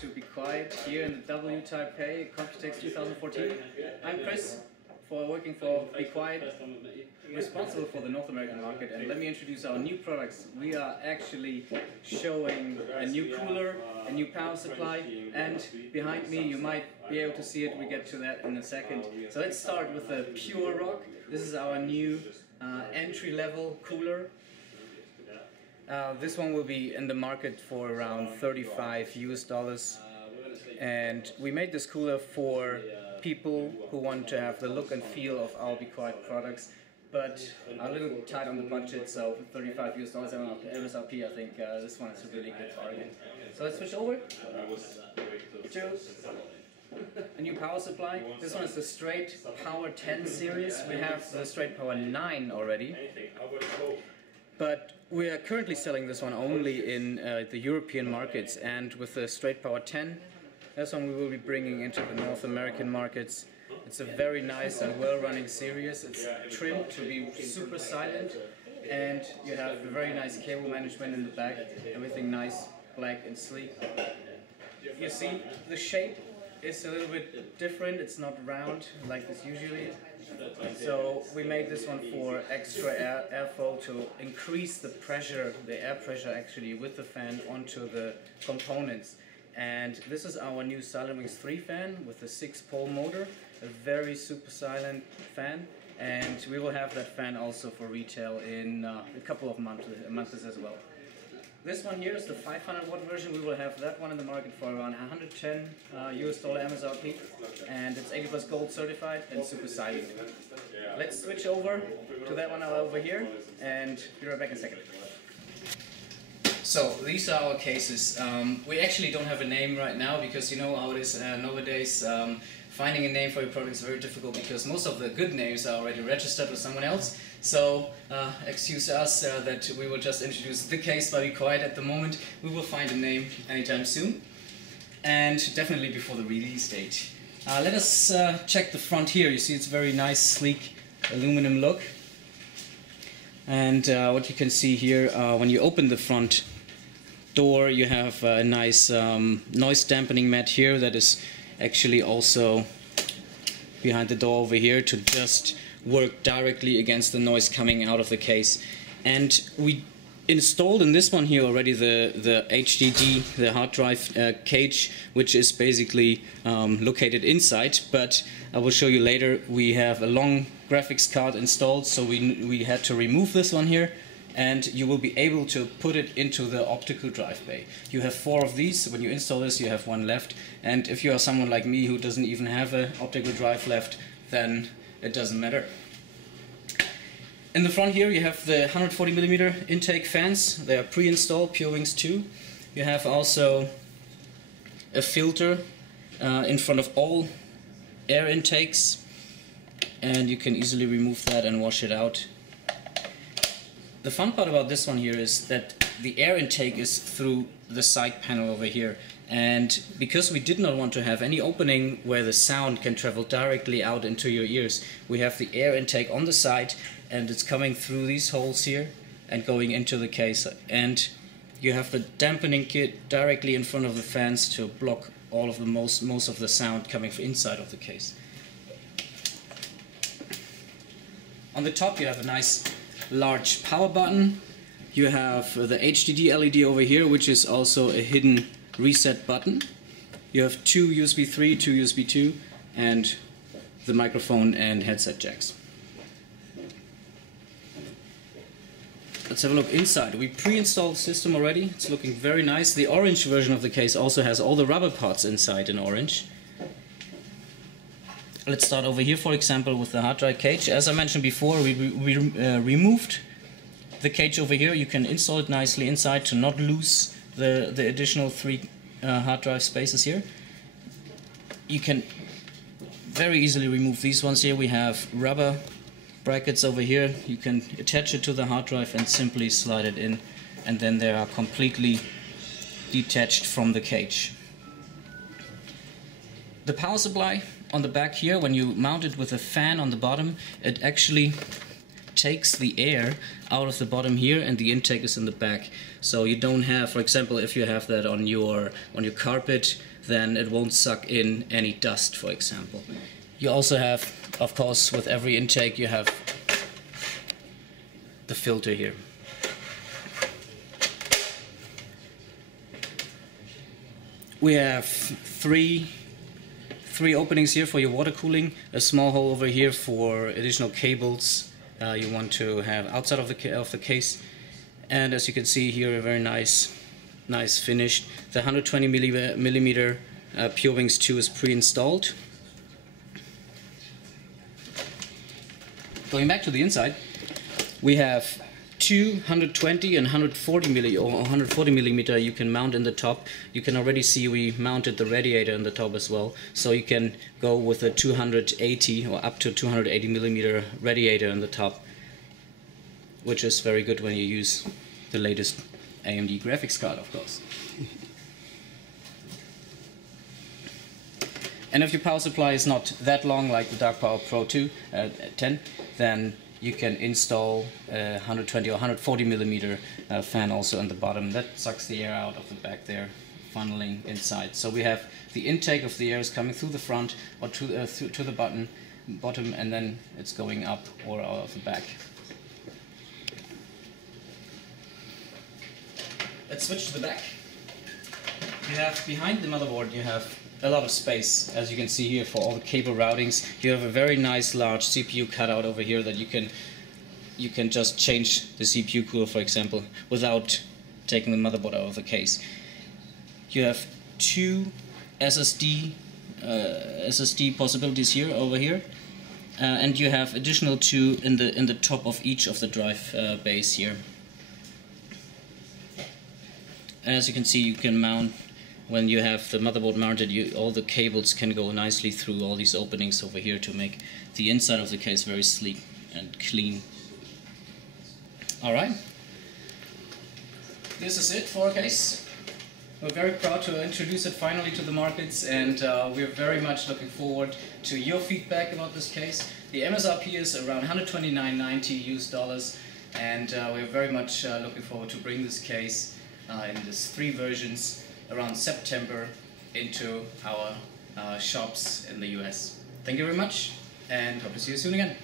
to Be Quiet here in the W-Type Computex 2014. I'm Chris, working for Be Quiet, responsible for the North American market, and let me introduce our new products. We are actually showing a new cooler, a new power supply, and behind me you might be able to see it. We get to that in a second. So let's start with the Pure Rock. This is our new entry-level cooler. This one will be in the market for around $35 US, and we made this cooler for people who want to have the look and feel of our Be Quiet products, but a little tight on the budget, so $35 US MSRP, I think this one is a really good bargain. So let's switch over to a new power supply. This one is the Straight Power 10 series. We have the Straight Power 9 already, but we are currently selling this one only in the European markets, and with the Straight Power 10, this one we will be bringing into the North American markets. It's a very nice and well-running series. It's trimmed to be super silent, and you have a very nice cable management in the back. Everything nice, black and sleek. You see, the shape is a little bit different. It's not round like this usually. So we made this one for extra airflow to increase the pressure, the air pressure actually, with the fan onto the components. And this is our new SilentWings 3 fan with a 6-pole motor, a very super silent fan, and we will have that fan also for retail in a couple of months as well. This one here is the 500 watt version. We will have that one in the market for around $110 US MSRP, and it's 80+ gold certified and super silent. Let's switch over to that one over here and be right back in a second. So these are our cases. We actually don't have a name right now because you know how it is nowadays. Finding a name for your product is very difficult because most of the good names are already registered with someone else. So excuse us that we will just introduce the case by Be Quiet at the moment. We will find a name anytime soon, and definitely before the release date. Let us check the front here. You see it's very nice, sleek aluminum look. And what you can see here, when you open the front door, you have a nice noise dampening mat here that is actually also behind the door over here to just work directly against the noise coming out of the case. And we installed in this one here already the HDD, the hard drive cage, which is basically located inside, but I will show you later. We have a long graphics card installed, so we had to remove this one here, and you will be able to put it into the optical drive bay. You have 4 of these. When you install this, you have 1 left, and if you are someone like me who doesn't even have an optical drive left, then it doesn't matter. In the front here you have the 140mm intake fans. They are pre-installed, PureWings 2. You have also a filter in front of all air intakes, and you can easily remove that and wash it out. The fun part about this one here is that the air intake is through the side panel over here, and because we did not want to have any opening where the sound can travel directly out into your ears, we have the air intake on the side, and it's coming through these holes here and going into the case, and you have the dampening kit directly in front of the fans to block all of the most of the sound coming from inside of the case. On the top you have a nice large power button. You have the HDD LED over here, which is also a hidden reset button. You have 2 USB 3, 2 USB 2, and the microphone and headset jacks. Let's have a look inside. We pre-installed the system already. It's looking very nice. The orange version of the case also has all the rubber parts inside in orange. Let's start over here, for example, with the hard drive cage. As I mentioned before, we removed the cage over here. You can install it nicely inside to not lose the additional 3 hard drive spaces here. You can very easily remove these ones here. We have rubber brackets over here. You can attach it to the hard drive and simply slide it in, and then they are completely detached from the cage. The power supply on the back here, when you mount it with a fan on the bottom, it actually takes the air out of the bottom here, and the intake is in the back. So you don't have, for example, if you have that on your carpet, then it won't suck in any dust, for example. You also have, of course, with every intake you have the filter here. We have three openings here for your water cooling, a small hole over here for additional cables you want to have outside of the case, and as you can see here, a very nice finish. The 120 millimeter Pure Wings 2 is pre-installed. Going back to the inside, we have 220 and 140 millimeter you can mount in the top. You can already see we mounted the radiator in the top as well, so you can go with a 280 or up to 280 millimeter radiator in the top, which is very good when you use the latest AMD graphics card, of course. And if your power supply is not that long, like the Dark Power Pro 10, then you can install a 120 or 140 millimeter fan also on the bottom. That sucks the air out of the back there, funneling inside. So we have the intake of the air is coming through the front or to the bottom, and then it's going up or out of the back. Let's switch to the back. You have behind the motherboard, you have a lot of space, as you can see here, for all the cable routings. You have a very nice large CPU cutout over here that you can just change the CPU cooler, for example, without taking the motherboard out of the case. You have two SSD possibilities here over here, and you have additional two in the top of each of the drive bays here. As you can see, you can mount. When you have the motherboard mounted, all the cables can go nicely through all these openings over here to make the inside of the case very sleek and clean. Alright, this is it for our case. We're very proud to introduce it finally to the markets, and we're very much looking forward to your feedback about this case. The MSRP is around $129.90 US, and we're very much looking forward to bring this case in these 3 versions around September into our shops in the US. Thank you very much, and hope to see you soon again.